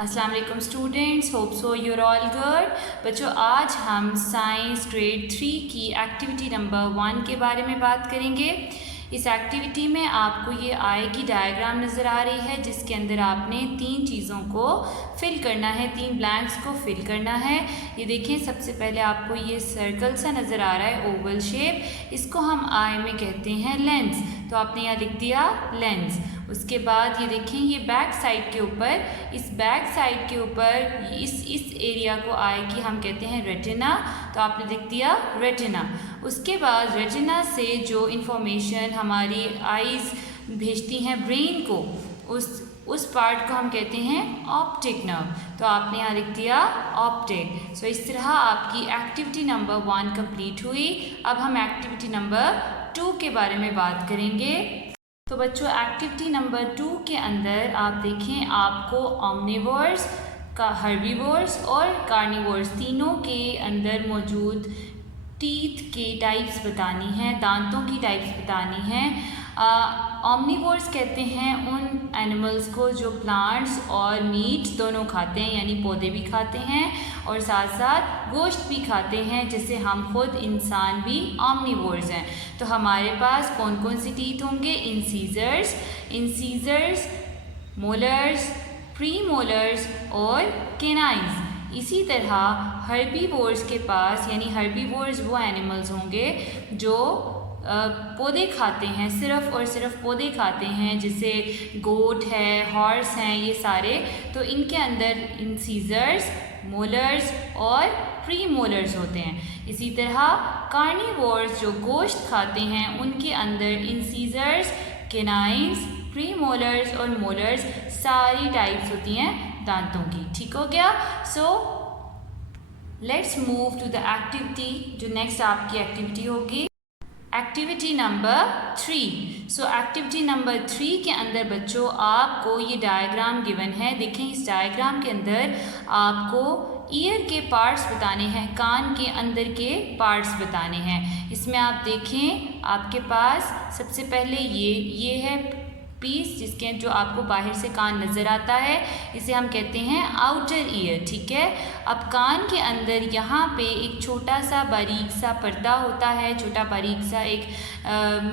अस्सलाम वालेकुम students, hope so you're all good. बच्चों, आज हम साइंस ग्रेड 3 की एक्टिविटी नंबर 1 के बारे में बात करेंगे। इस एक्टिविटी में आपको ये आई की डायग्राम नज़र आ रही है, जिसके अंदर आपने 3 चीज़ों को फिल करना है, 3 ब्लैंक्स को फिल करना है। ये देखें, सबसे पहले आपको ये सर्कल सा नज़र आ रहा है, ओवल शेप। इसको हम आई में कहते हैं लेंस, तो आपने यहाँ लिख दिया लेंस। उसके बाद ये देखें, ये बैक साइड के ऊपर, इस बैक साइड के ऊपर इस एरिया को आई की हम कहते हैं रेटिना, तो आपने लिख दिया रेटिना। उसके बाद रेटिना से जो इंफॉर्मेशन हमारी आईज़ भेजती हैं ब्रेन को, उस पार्ट को हम कहते हैं ऑप्टिक नर्व, तो आपने यहाँ लिख दिया ऑप्टिक। सो इस तरह आपकी एक्टिविटी नंबर 1 कंप्लीट हुई। अब हम एक्टिविटी नंबर 2 के बारे में बात करेंगे। तो बच्चों, एक्टिविटी नंबर 2 के अंदर आप देखें, आपको ऑमनिवोर्स का हर्बीवोर्स और कार्निवोर्स तीनों के अंदर मौजूद टीथ के टाइप्स बतानी हैं, दांतों की टाइप्स बतानी हैं। ऑमनिवोर्स कहते हैं उन एनिमल्स को जो प्लांट्स और मीट दोनों खाते हैं, यानी पौधे भी खाते हैं और साथ साथ गोश्त भी खाते हैं, जैसे हम खुद इंसान भी ऑमनिवोर्स हैं। तो हमारे पास कौन कौन सी टीथ होंगे? इंसीजर्स, मोलर्स, प्रीमोलर्स और केनाइन्स। इसी तरह हर्बीवोर्स के पास, यानी हर्बीवोर्स वो एनिमल्स होंगे जो पौधे खाते हैं, सिर्फ़ और सिर्फ पौधे खाते हैं, जैसे गोट है, हॉर्स हैं, ये सारे। तो इनके अंदर इंसीजर्स, मोलर्स और प्रीमोलर्स होते हैं। इसी तरह कार्निवोर्स जो गोश्त खाते हैं, उनके अंदर इंसीजर्स, केनाइन्स, प्रीमोलर्स और मोलर्स सारी टाइप्स होती हैं दांतों की। ठीक हो गया। So let's move to the activity, जो नेक्स्ट आपकी एक्टिविटी होगी, activity number 3। So activity number 3 के अंदर बच्चों आपको ये डायग्राम गिवन है। देखें, इस डायग्राम के अंदर आपको ईयर के पार्ट्स बताने हैं, कान के अंदर के पार्ट्स बताने हैं। इसमें आप देखें, आपके पास सबसे पहले ये है पीस, जिसके जो आपको बाहर से कान नज़र आता है, इसे हम कहते हैं आउटर ईयर। ठीक है। अब कान के अंदर यहाँ पे एक छोटा सा बारीक सा पर्दा होता है, छोटा बारीक सा एक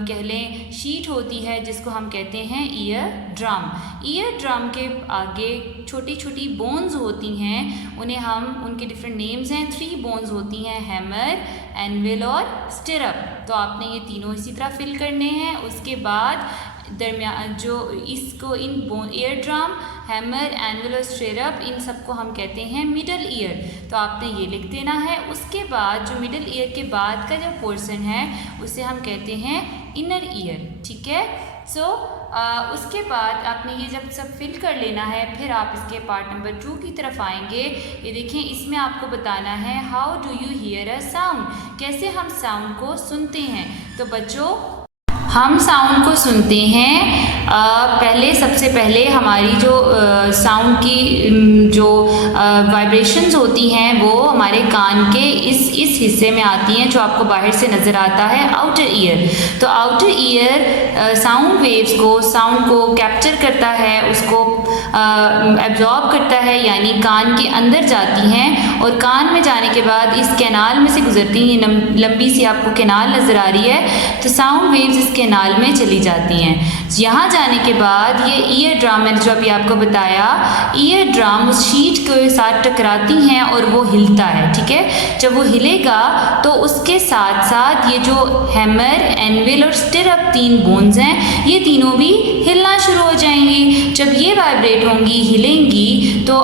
कह लें शीट होती है, जिसको हम कहते हैं ईयर ड्रम। ईयर ड्रम के आगे छोटी छोटी बोन्स होती हैं, उनके डिफरेंट नेम्स हैं। 3 बोन्स होती हैं, हैमर, एनविल और स्टिरअप। तो आपने ये तीनों इसी तरह फिल करने हैं। उसके बाद दरमियान जो इसको in bone, ear drum, hammer, anvil और स्टिरअप, इन सबको हम कहते हैं मिडल ईयर, तो आपने ये लिख देना है। उसके बाद जो मिडल ईयर के बाद का जो पोर्शन है, उसे हम कहते हैं इनर ईयर। ठीक है। सो उसके बाद आपने ये जब सब फिल कर लेना है, फिर आप इसके पार्ट नंबर 2 की तरफ आएंगे। ये देखें, इसमें आपको बताना है how do you here a sound, कैसे हम साउंड को सुनते हैं। तो बच्चों, हम साउंड को सुनते हैं, सबसे पहले हमारी जो साउंड की जो वाइब्रेशंस होती हैं, वो हमारे कान के इस हिस्से में आती हैं, जो आपको बाहर से नज़र आता है आउटर ईयर। तो आउटर ईयर साउंड वेव्स को, साउंड को कैप्चर करता है, उसको एब्जॉर्ब करता है, यानी कान के अंदर जाती हैं और कान में जाने के बाद इस कैनाल में से गुजरती हैं। लंबी सी आपको कैनाल नज़र आ रही है, तो साउंड वेव्स इस कैनाल में चली जाती हैं। यहाँ जाने के बाद ये ईयर ड्रम, मैंने जो अभी आपको बताया, ईयर ड्रम उस शीट के साथ टकराती हैं और वो हिलता है। ठीक है। जब वो हिलेगा तो उसके साथ साथ ये जो हैमर, एनविल और स्टिरअप 3 बोन्स हैं, ये तीनों भी हिलना शुरू हो जाएंगी। जब ये वाइब्रेट होंगी, हिलेंगी, तो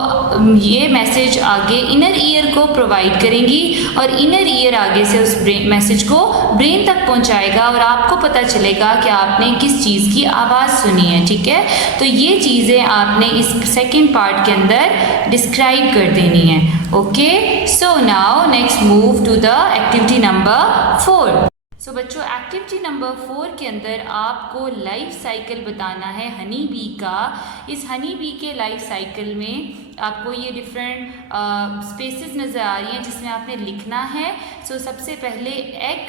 ये मैसेज आगे इनर ईयर को प्रोवाइड करेंगी और इनर ईयर आगे से उस मैसेज को ब्रेन तक पहुंचाएगा और आपको पता चलेगा कि आपने किस चीज़ की आवाज़ सुनी है। ठीक है। तो ये चीज़ें आपने इस सेकंड पार्ट के अंदर डिस्क्राइब कर देनी है। Okay. So now next move to the activity number 4। So बच्चों, एक्टिविटी नंबर 4 के अंदर आपको लाइफ साइकिल बताना है हनी बी का। इस हनी बी के लाइफ साइकिल में आपको ये डिफरेंट स्पेसेस नज़र आ रही हैं, जिसमें आपने लिखना है। सो सबसे पहले एग,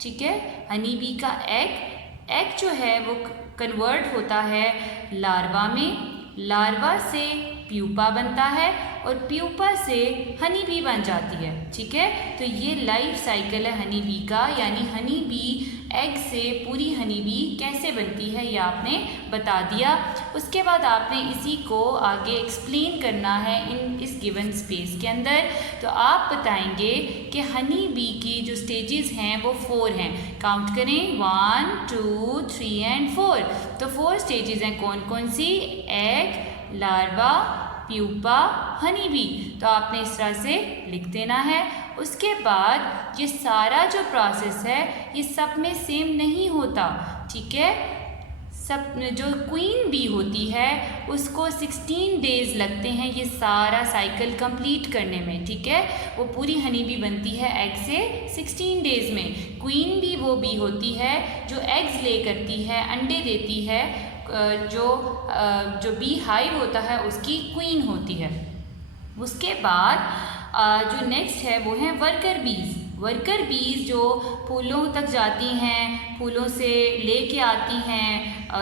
ठीक है, हनी बी का एग जो है वो कन्वर्ट होता है लार्वा में, लार्वा से प्यूपा बनता है और प्यूपा से हनी बी बन जाती है। ठीक है, तो ये लाइफ साइकिल है हनी बी का, यानी हनी बी एग से पूरी हनी बी कैसे बनती है ये आपने बता दिया। उसके बाद आपने इसी को आगे एक्सप्लेन करना है इस गिवन स्पेस के अंदर। तो आप बताएंगे कि हनी बी की जो स्टेजेस हैं वो 4 हैं। काउंट करें 1 2 3 एंड 4। तो 4 स्टेजेस हैं, कौन कौन सी? Egg, larva, pupa, honey bee. तो आपने इस तरह से लिख देना है। उसके बाद ये सारा जो प्रोसेस है ये सब में सेम नहीं होता। ठीक है, सब जो क्वीन बी होती है उसको 16 डेज़ लगते हैं ये सारा साइकिल कंप्लीट करने में। ठीक है, वो पूरी हनी बी बनती है एग से 16 डेज़ में। क्वीन बी वो बी होती है जो एग्स ले करती है, अंडे देती है, जो बी हाइव होता है उसकी क्वीन होती है। उसके बाद जो नेक्स्ट है वो है वर्कर बीज। वर्कर बीज जो फूलों तक जाती हैं, फूलों से लेके आती हैं,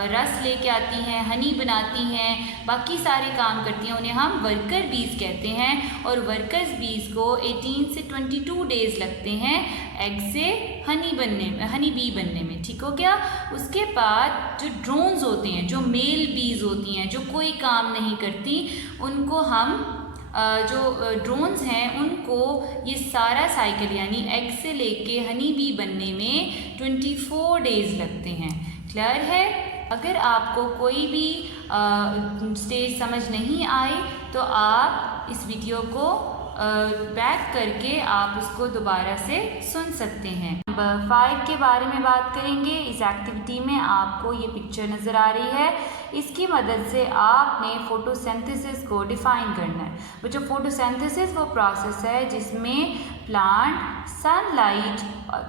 रस लेके आती हैं, हनी बनाती हैं, बाकी सारे काम करती हैं, उन्हें हम वर्कर बीज कहते हैं। और वर्कर्स बीज को 18 से 22 डेज़ लगते हैं एग से हनी बी बनने में। ठीक हो गया। उसके बाद जो ड्रोन्स होते हैं, जो मेल बीज होती हैं, जो कोई काम नहीं करती, उनको हम जो ड्रोन्स हैं उनको ये सारा साइकिल यानी एग से लेके हनी बी बनने में 24 डेज़ लगते हैं। क्लियर है? अगर आपको कोई भी स्टेज समझ नहीं आए तो आप इस वीडियो को बैक करके आप उसको दोबारा से सुन सकते हैं। नंबर 5 के बारे में बात करेंगे। इस एक्टिविटी में आपको ये पिक्चर नज़र आ रही है, इसकी मदद से आपने फोटोसिंथेसिस को डिफ़ाइन करना है। वो जो फोटोसिंथेसिस वो प्रोसेस है जिसमें प्लांट सनलाइट,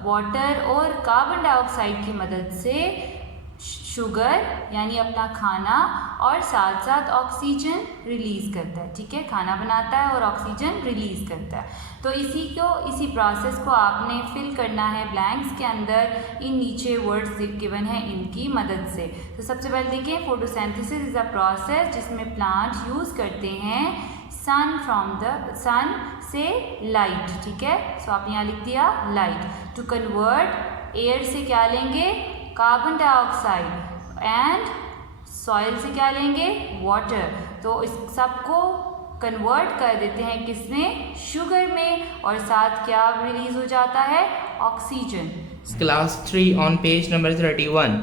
वाटर और कार्बन डाइऑक्साइड की मदद से शुगर यानी अपना खाना और साथ साथ ऑक्सीजन रिलीज़ करता है। ठीक है, खाना बनाता है और ऑक्सीजन रिलीज़ करता है। तो इसी प्रोसेस को आपने फिल करना है ब्लैंक्स के अंदर इन नीचे वर्ड्स गिवन है इनकी मदद से। तो सबसे पहले देखें, फोटोसिंथेसिस इज़ अ प्रोसेस जिसमें प्लांट यूज़ करते हैं सन से लाइट। ठीक है, सो आप यहाँ लिख दिया लाइट टू कन्वर्ट। एयर से क्या लेंगे? Carbon dioxide. एंड सॉइल से क्या लेंगे? वाटर। तो इस सबको कन्वर्ट कर देते हैं किसमें? शुगर में। और साथ क्या रिलीज हो जाता है? Oxygen. Class 3 on page number 31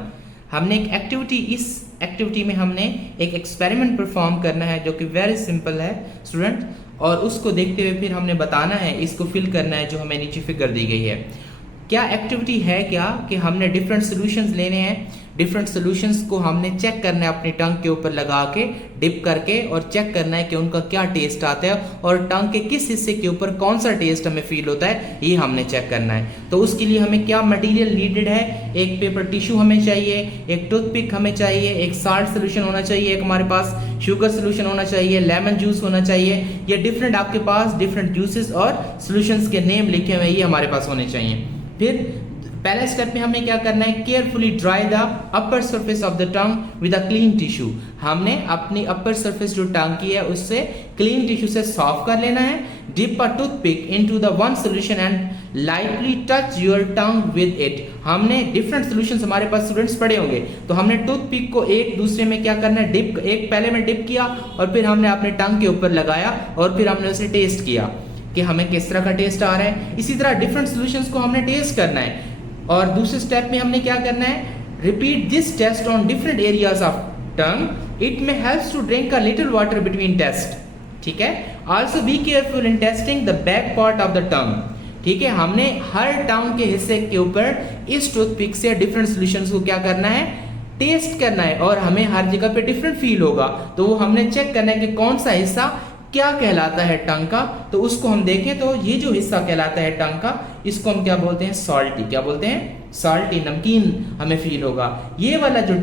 हमने एक एक्टिविटी, इस एक्टिविटी में हमने एक एक्सपेरिमेंट परफॉर्म करना है जो कि वेरी सिंपल है स्टूडेंट, और उसको देखते हुए फिर हमने बताना है, इसको फिल करना है जो हमें नीचे फिगर दी गई है। क्या एक्टिविटी है क्या कि हमने डिफरेंट सॉल्यूशंस लेने हैं, डिफरेंट सॉल्यूशंस को हमने चेक करना है अपनी टंग के ऊपर लगा के, डिप करके, और चेक करना है कि उनका क्या टेस्ट आता है और टंग के किस हिस्से के ऊपर कौन सा टेस्ट हमें फील होता है, ये हमने चेक करना है। तो उसके लिए हमें क्या मटेरियल नीडेड है? एक पेपर टिश्यू हमें चाहिए, एक टूथपिक हमें चाहिए, एक साल्ट सोल्यूशन होना चाहिए, एक हमारे पास शुगर सोल्यूशन होना चाहिए, लेमन जूस होना चाहिए। ये डिफरेंट आपके पास डिफरेंट जूसेस और सोल्यूशंस के नेम लिखे हुए ये हमारे पास होने चाहिए। फिर पहले स्टेप में हमें क्या करना है? Carefully dry the upper surface of the tongue with a clean tissue. हमने अपनी अपर सरफेस जो टंग की है उससे क्लीन टिश्यू से सॉफ्ट कर लेना है। Dip a toothpick into the one solution and lightly touch your tongue with it. हमने डिफरेंट सॉल्यूशंस हमारे पास स्टूडेंट्स पढ़े होंगे, तो हमने टूथपिक को एक दूसरे में क्या करना है? डिप, एक पहले में डिप किया और फिर हमने अपने टंग के ऊपर लगाया और फिर हमने उसे टेस्ट किया कि हमें किस तरह का टेस्ट आ रहा है। इसी तरह डिफरेंट सॉल्यूशंस को हमने टेस्ट करना है। और दूसरे स्टेप में हमने क्या करना है? Repeat this test on different areas of tongue. It में helps to drink a little water between test. ठीक है, also be careful in testing the back part of the tongue. ठीक है, हमने हर टंग के हिस्से के ऊपर इस टूथपिक से डिफरेंट सॉल्यूशंस को क्या करना है? टेस्ट करना है, और हमें हर जगह पे डिफरेंट फील होगा। तो वो हमने चेक करना है कि कौन सा हिस्सा क्या कहलाता है टंग का। तो उसको हम देखें तो ये जो हिस्सा कहलाता है टंग का, इसको हम क्या बोलते हैं? सॉल्टी। क्या बोलते हैं? सॉल्टी, नमकीन हमें फील होगा। ये वाला जो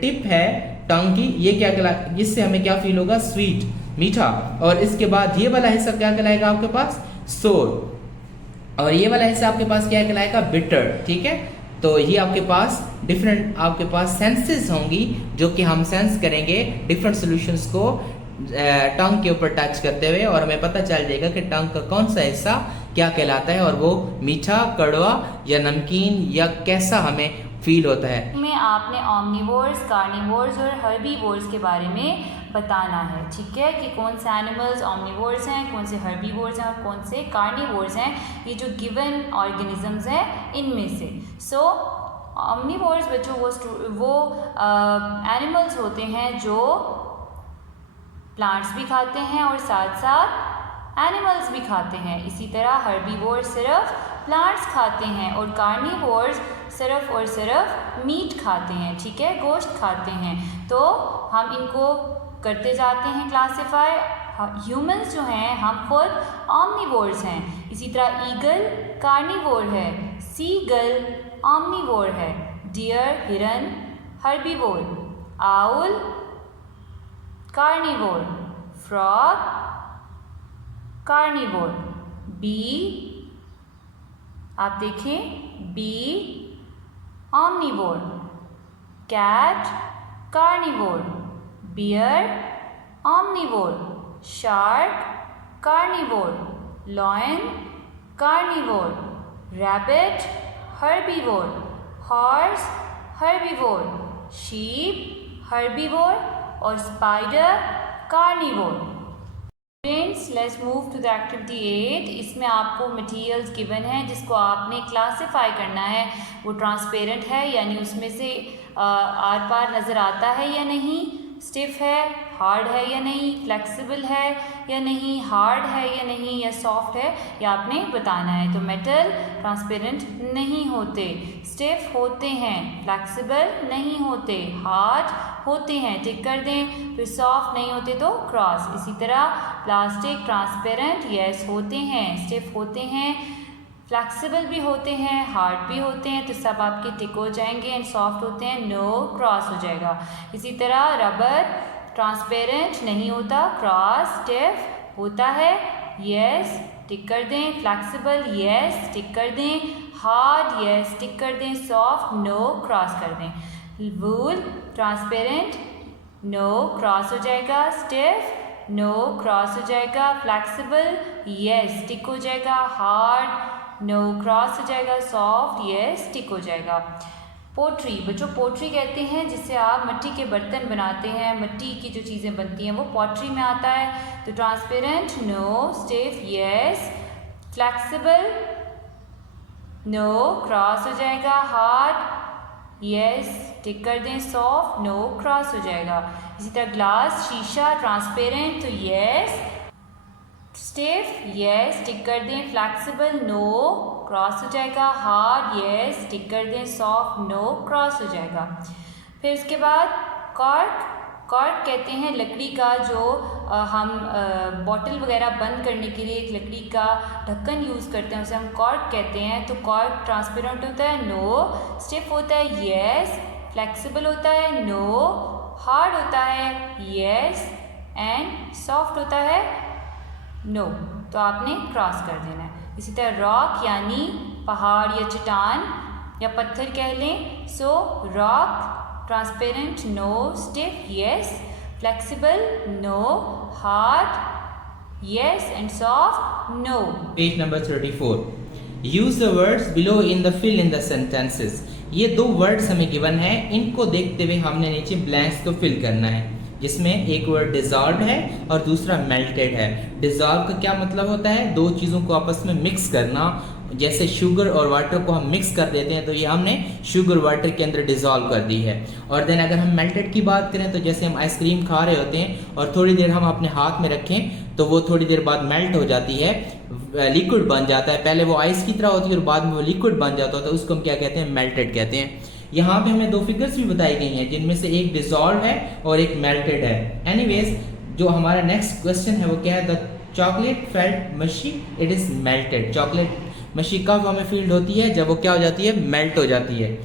टिप है टंग की, ये क्या कहलाता? इससे हमें क्या फील होगा? स्वीट, मीठा। और इसके बाद ये वाला हिस्सा क्या कहलाएगा आपके पास? सोर। और ये वाला हिस्सा आपके पास क्या कहलाएगा? बिटर। ठीक है, तो ये आपके पास डिफरेंट आपके पास सेंसेस होंगी जो कि हम सेंस करेंगे डिफरेंट सॉल्यूशंस को टंग के ऊपर टच करते हुए, और हमें पता चल जाएगा कि टंग का कौन सा हिस्सा क्या कहलाता है और वो मीठा, कड़वा या नमकीन या कैसा हमें फील होता है। में आपने ऑमनीवोर्स, कार्निवोर्स और हर्बीवोर्स के बारे में बताना है, ठीक है, कि कौन से एनिमल्स ऑमनीवोर्स हैं, कौन से हर्बीवोर्स हैं और कौन से कार्निवोर्स हैं, ये जो गिवन ऑर्गेनिजम्स हैं इनमें से। सो ऑमनीवोर्स बच्चों वो एनिमल्स होते हैं जो प्लांट्स भी खाते हैं और साथ साथ एनिमल्स भी खाते हैं। इसी तरह हर्बीवोर्स सिर्फ प्लांट्स खाते हैं और कार्निवोर्स सिर्फ और सिर्फ मीट खाते हैं, ठीक है, गोश्त खाते हैं। तो हम इनको करते जाते हैं क्लासिफाई। ह्यूमंस जो हैं हम खुद ऑमनीवोर्स हैं। इसी तरह ईगल कार्निवोर है, सीगल ऑमनीवोर है, डियर हिरन herbivore, owl carnivore, frog carnivore, bee आप देखें bee omnivore, cat carnivore, bear omnivore, shark carnivore, lion carnivore, rabbit herbivore, horse herbivore, sheep herbivore और spider carnivore. Friends, let's move to the activity 8। इसमें आपको materials given है जिसको आपने classify करना है। वो ट्रांसपेरेंट है यानी उसमें से आर पार नज़र आता है या नहीं, स्टिफ है, हार्ड है या नहीं, फ्लेक्सिबल है या नहीं, हार्ड है या नहीं, या सॉफ्ट है, या आपने बताना है। तो मेटल ट्रांसपेरेंट नहीं होते, स्टिफ होते हैं, फ्लेक्सिबल नहीं होते, हार्ड होते हैं, टिक कर दें। फिर सॉफ्ट नहीं होते तो क्रॉस। इसी तरह प्लास्टिक ट्रांसपेरेंट यस होते हैं, स्टिफ होते हैं, फ्लेक्सिबल भी होते हैं, हार्ड भी होते हैं, तो सब आपके टिक हो जाएंगे। एंड सॉफ्ट होते हैं, नो, क्रॉस हो जाएगा। इसी तरह रबर ट्रांसपेरेंट नहीं होता, क्रॉस, स्टिफ होता है, यस, टिक कर दें, फ्लेक्सिबल यस, टिक कर दें, हार्ड यस, टिक कर दें, सॉफ्ट नो, क्रॉस कर दें। वूल ट्रांसपेरेंट नो, क्रॉस हो जाएगा, स्टिफ नो, क्रॉस हो जाएगा, फ्लेक्सिबल यस, टिक हो जाएगा, हार्ड नो, क्रॉस हो जाएगा, सॉफ्ट यस, टिक हो जाएगा। पोट्री बच्चों, पोट्री कहते हैं जिससे आप मिट्टी के बर्तन बनाते हैं, मिट्टी की जो चीज़ें बनती हैं वो पोट्री में आता है। तो transparent no, stiff yes, flexible no, cross हो जाएगा, हार्ड यस, टिक कर दें, सॉफ्ट नो, क्रॉस हो जाएगा। इसी तरह ग्लास शीशा ट्रांसपेरेंट तो यस, स्टिफ यस, टिक कर दें, फ्लेक्सिबल नो, क्रॉस हो जाएगा, हार्ड यस, टिक कर दें, सॉफ्ट नो, क्रॉस हो जाएगा। फिर उसके बाद कॉर्क, कॉर्क कहते हैं लकड़ी का जो हम बॉटल वगैरह बंद करने के लिए एक लकड़ी का ढक्कन यूज़ करते हैं, उसे हम कॉर्क कहते हैं। तो कॉर्क ट्रांसपेरेंट होता है नो, स्टिफ होता है यस, फ्लेक्सिबल होता है नो, हार्ड होता है यस एंड सॉफ्ट होता है नो। तो आपने क्रॉस कर देना है। इसी तरह रॉक यानी पहाड़ या चट्टान या पत्थर कह लें। So rock transparent no, stiff yes, flexible no, hard yes and soft no. Page number 34। Use the words below in the fill in the sentences. ये दो वर्ड्स हमें गिवन है, इनको देखते हुए हमने नीचे ब्लैंक्स को फिल करना है, जिसमें एक वर्ड डिजॉल्व है और दूसरा मेल्टेड है। डिजॉल्व का क्या मतलब होता है? दो चीज़ों को आपस में मिक्स करना। जैसे शुगर और वाटर को हम मिक्स कर देते हैं तो ये हमने शुगर वाटर के अंदर डिजॉल्व कर दी है। और देन अगर हम मेल्टेड की बात करें तो जैसे हम आइसक्रीम खा रहे होते हैं और थोड़ी देर हम अपने हाथ में रखें तो वो थोड़ी देर बाद मेल्ट हो जाती है, लिक्विड बन जाता है। पहले वो आइस की तरह होती है और बाद में वो लिक्विड बन जाता है, तो उसको हम क्या कहते हैं? मेल्टेड कहते हैं। यहाँ पे हमें दो फिगर्स भी बताई गई हैं जिनमें से एक डिजॉल्व है और एक मेल्टेड है। एनीवेज, जो हमारा नेक्स्ट क्वेश्चन है वो क्या है? द चॉकलेट फेल्ट मशी इट इज मेल्टेड। चॉकलेट मशी कब हमें फील्ड होती है? जब वो क्या हो जाती है? मेल्ट हो जाती है।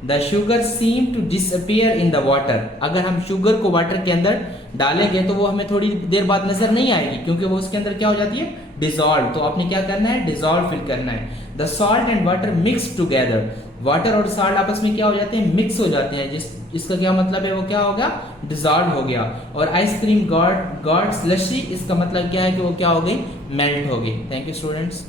The sugar seem to disappear in the water. अगर हम शुगर को वाटर के अंदर डालेंगे तो वो हमें थोड़ी देर बाद नजर नहीं आएगी, क्योंकि वो उसके अंदर क्या हो जाती है? डिजॉल्व। तो आपने क्या करना है? डिजॉल्व फिल करना है। The salt and water mix together. Water और साल्ट आपस में क्या हो जाते हैं, मिक्स हो जाते हैं, इसका क्या मतलब है, वो क्या होगा, डिजॉल्व हो गया। और आइसक्रीम गॉड्स लस्सी, इसका मतलब क्या है कि वो क्या हो गई, मेल्ट हो गई। Thank you students.